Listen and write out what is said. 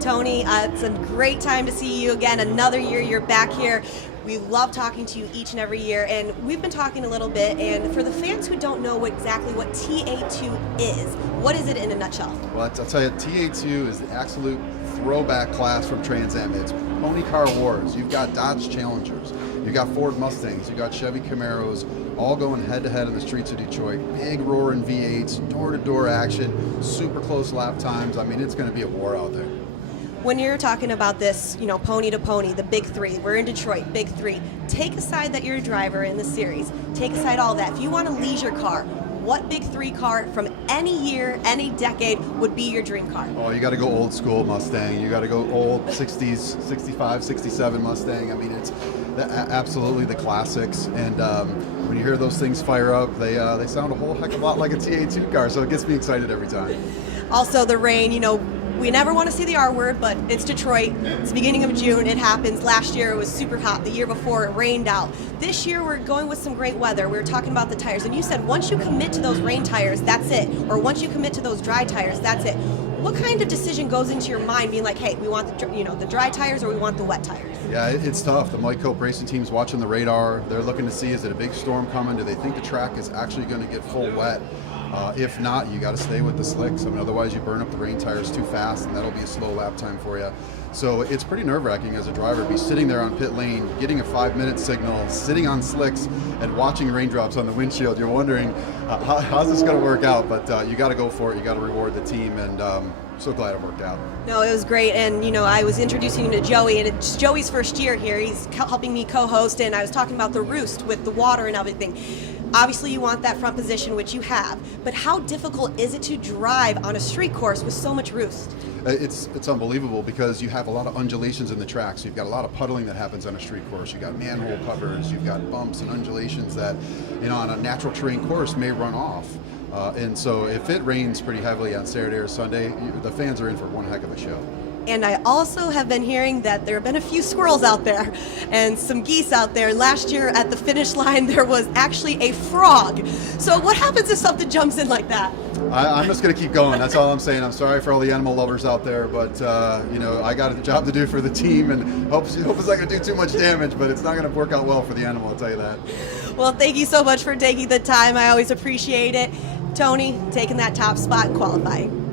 Tony, it's a great time to see you again. Another year you're back here. We love talking to you each and every year, and we've been talking a little bit, and for the fans who don't know exactly what TA2 is, what is it in a nutshell? Well, I'll tell you, TA2 is the absolute throwback class from Trans Am. It's pony car wars. You've got Dodge Challengers, you've got Ford Mustangs, you've got Chevy Camaros, all going head-to-head in the streets of Detroit. Big roaring V8s, door-to-door action, super close lap times. I mean, it's going to be a war out there. When you're talking about this, pony to pony, the big three, we're in Detroit, big three. Take aside that you're a driver in the series. Take aside all that. If you want a leisure car, what big three car from any year, any decade would be your dream car? Oh, you got to go old school Mustang. You got to go old 60s, 65, 67 Mustang. I mean, it's absolutely the classics. And when you hear those things fire up, they sound a whole heck of a lot like a TA2 car. So it gets me excited every time. Also, the rain, we never want to see the R word, but it's Detroit. It's the beginning of June. It happens. Last year it was super hot. The year before it rained out. This year we're going with some great weather. We were talking about the tires, and you said once you commit to those rain tires, that's it. Or once you commit to those dry tires, that's it. What kind of decision goes into your mind being like, hey, we want the dry tires or we want the wet tires? Yeah, it's tough. The Mike Cope racing team's watching the radar. They're looking to see, is it a big storm coming? Do they think the track is actually going to get full wet? If not, you got to stay with the slicks. I mean, otherwise you burn up the rain tires too fast, and that'll be a slow lap time for you. So it's pretty nerve-wracking as a driver, be sitting there on pit lane, getting a 5-minute signal, sitting on slicks, and watching raindrops on the windshield. You're wondering, how's this going to work out? But you got to go for it. You got to reward the team, and so glad it worked out. No, it was great, and I was introducing you to Joey, and it's Joey's first year here. He's helping me co-host, and I was talking about the roost with the water and everything. Obviously, you want that front position, which you have, but how difficult is it to drive on a street course with so much roost? It's unbelievable because you have a lot of undulations in the track. So you've got a lot of puddling that happens on a street course. You've got manhole covers, you've got bumps and undulations that, on a natural terrain course may run off. And so if it rains pretty heavily on Saturday or Sunday, the fans are in for one heck of a show. And I also have been hearing that there have been a few squirrels out there and some geese out there. Last year at the finish line, there was actually a frog. So what happens if something jumps in like that? I'm just going to keep going. That's all I'm saying. I'm sorry for all the animal lovers out there, but I got a job to do for the team, and hope it's not going to do too much damage, but it's not going to work out well for the animal, I'll tell you that. Well, thank you so much for taking the time. I always appreciate it. Tony, taking that top spot in qualifying.